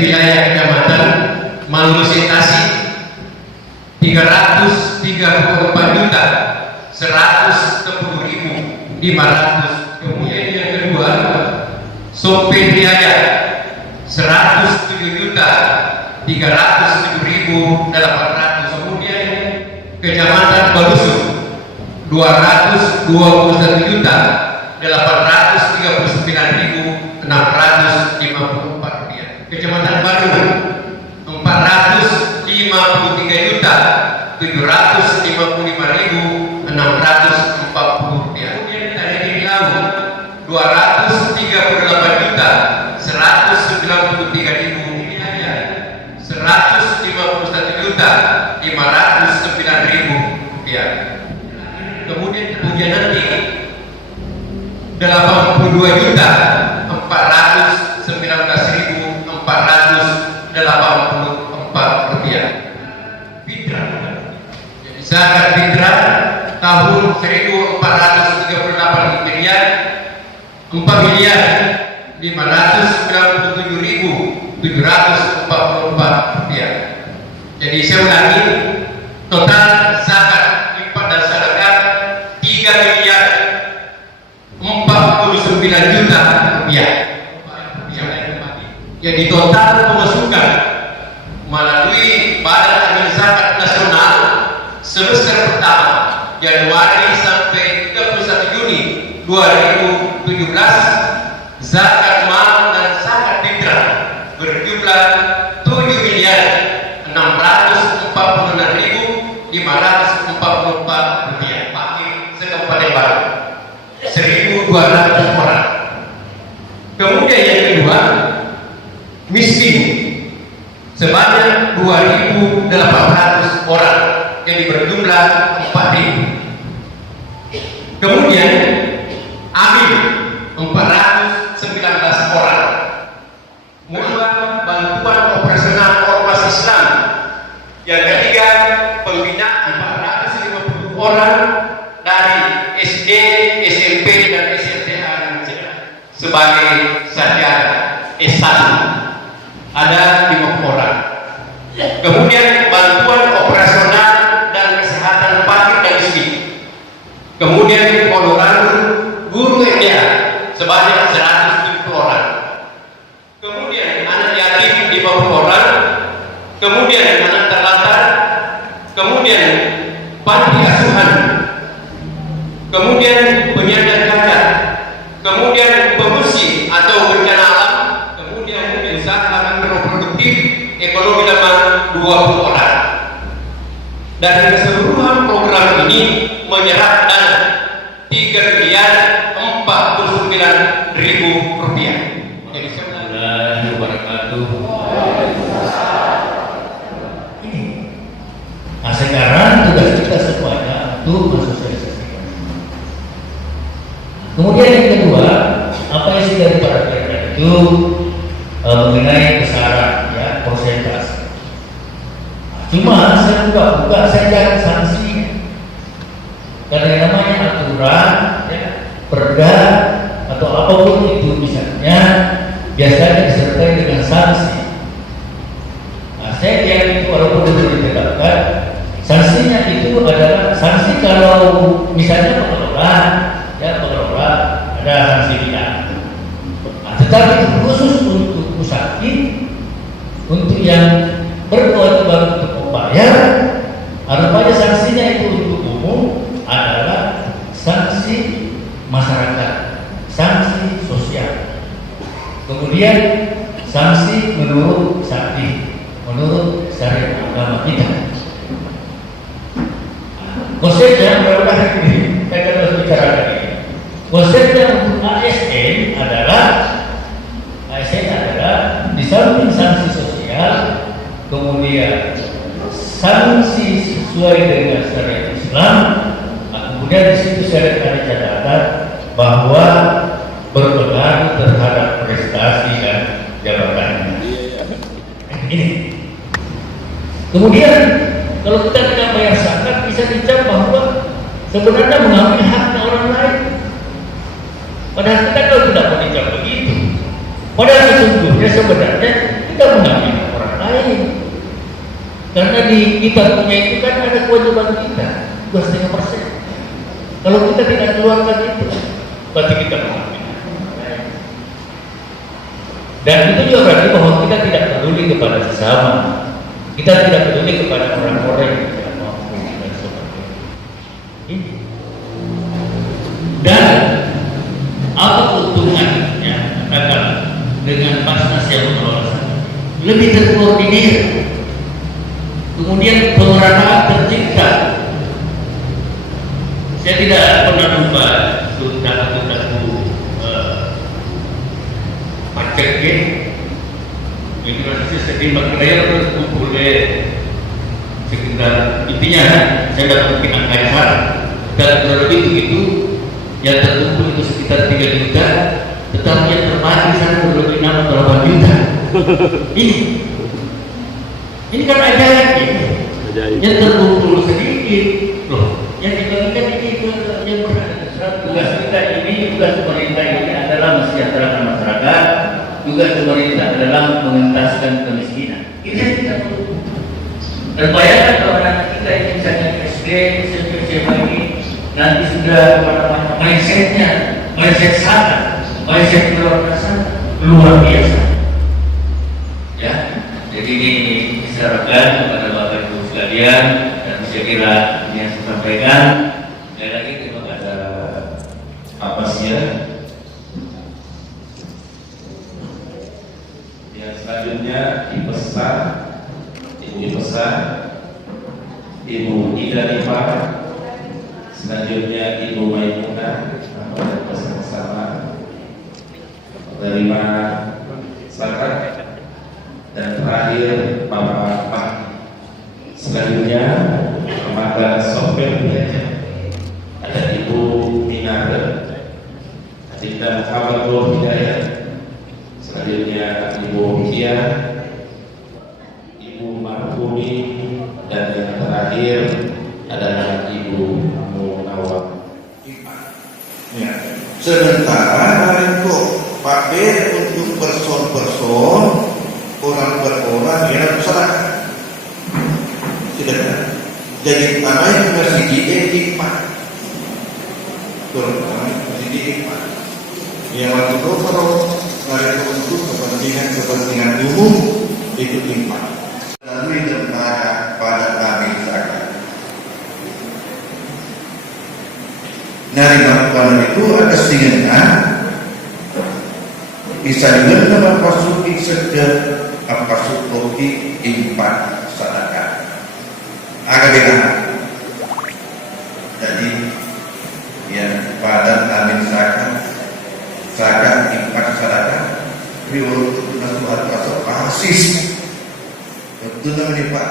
wilayah Kecamatan Malusi Tasik 334.110.500. Kemudian yang kedua Sope Riaya 107.307.800. Kemudian Kecamatan Balusu 222.839.654 rupiah. Kecamatan Bandung 455.755.640 rupiah. Kemudian Tanjung Laut 238.193.151.509 rupiah. Kemudian Puja Nanti 82.419.484 rupiah. Fitrah, jadi zakat fitrah tahun 1438 Hijriah 4.597.744 rupiah. Jadi saya ulangi, total zakat infak dan sedekah 3.049 juta rupiah. Jadi total pemasukan melalui Badan Amil Zakat Nasional semester pertama Januari sampai 31 Juni 2017, zakat mal dan zakat fitrah berjumlah 7.646.544 rupiah. Pakai sekabupaten Baru 1.200 orang. Kemudian yang kedua, miskin sebanyak 2.800 orang, jadi berjumlah 4.000. Kemudian amil 419 orang. Mula bantuan operasional ormas Islam. Yang ketiga, pembinaan 450 orang dari SD, SMP dan SMTA sebagai sarjana S1 ada 50 orang. Kemudian bantuan operasional dan kesehatan fakir dan miskin. Kemudian honorar guru MDA sebanyak 170 orang. Kemudian anak yatim 50 orang. Kemudian anak terlantar. Kemudian panti asuhan. Kemudian penyandang cacat. Kemudian pengungsi atau bencana alam. Kemudian usaha mikroproduktif ekonomi lemah 20 orang. Dan keseluruhan program ini menyerap dana 3.049.000 rupiah. Jadi Assalamualaikum warahmatullahi wabarakatuh. Nah sekarang tugas kita semuanya untuk mensosialisasikan. Kemudian yang kedua, apa yang sudah diperhatikan itu mengenai besaran, ya, persentase. Cuma saya buka saya jangan sanksinya. Karena yang namanya aturan, ya, perda atau apapun itu misalnya biasanya disertai dengan sanksi. Nah, saya kira itu walaupun sudah ditetapkan, sanksinya itu adalah sanksi kalau misalnya pengelola, ya pengelola ada sanksi pidana. Nah, tetapi khusus untuk musafir, untuk yang berkewajiban untuk membayar, rupanya sanksinya itu untuk umum adalah sanksi masyarakat, sanksi sosial, kemudian sanksi menurut syar'i, menurut syariat agama kita. Konsepnya berulang ini, saya harus bicarakan ini. Konsepnya untuk ASN adalah di samping sanksi sosial, kemudian sanksi sesuai dengan syariat Islam. Kemudian di situ saya ada catatan bahwa berpengaruh terhadap prestasi dan jabatan. Ini. Kemudian kalau kita tidak bayar zakat bisa dicap bahwa sebenarnya mengambil haknya orang lain. Padahal kita kalau tidak mau dicap begitu. Padahal sesungguhnya sebenarnya kita di kita punya itu kan ada kewajiban kita 2,5%. Kalau kita tidak keluarkan itu, berarti kita mengambil. Dan itu juga berarti bahwa kita tidak peduli kepada sesama, kita tidak peduli kepada orang-orang yang tidak mampu dan sebagainya. Ini. Dan apa keuntungannya? Katakan dengan Basnas yang mengelola lebih terkoordinir, kemudian pemerataan tercipta. Saya tidak pernah lupa data-data pajak imigrasi setimbang kedaya terkumpul sekitar, intinya saya dapat mungkin angka yang salah, dan kurang lebih begitu yang terkumpul itu sekitar 3 juta, tetapi yang terbagi sana lebih 6 atau 8 juta. Ini kan ajaib ini. Yang terkumpul sedikit loh, yang dibagikan ini yang berada. Tugas kita ini, tugas pemerintah ini adalah mensejahterakan masyarakat, tugas pemerintah adalah mengentaskan kemiskinan. Itu yang kita perlu. Dan bayangkan kalau anak kita ini misalnya SD, SMP, SMA ini nanti sudah mindset sana, mindset luar biasa. Ya, jadi ini disarankan kepada Bapak Ibu sekalian, dan saya kira ini yang saya sampaikan. Sekali lagi terima kasih. Apa sih ya? Yang selanjutnya dipesan, Ibu Ida Rifa, selanjutnya Ibu Maimunah, pada pesan sama dari mana Selatan, dan terakhir Bapak Pak. Selanjutnya kepada sopir ada Ibu Minada, Adinda Muhammad Hidayat, selanjutnya Ibu Kia, Ibu Marhumi, dan yang terakhir adalah Ibu Munawar. Ya. Sementara itu pakai untuk person-person, orang per orang yang masyarakat. Tidak. Jadi tanah yang masih diikmat. Masih diikmat. Yang waktu itu kalau ada untuk kepentingan umum itu ikhmat. Lalu tentara pada kami zakat. Nari makanan itu ada singkat. Bisa juga nama pasuki sedang apa sukoki impat sadaka. Agak beda. Jadi yang pada amin zakat impat sadaka riwayat nasuhat pasal basis. Betul namanya Pak.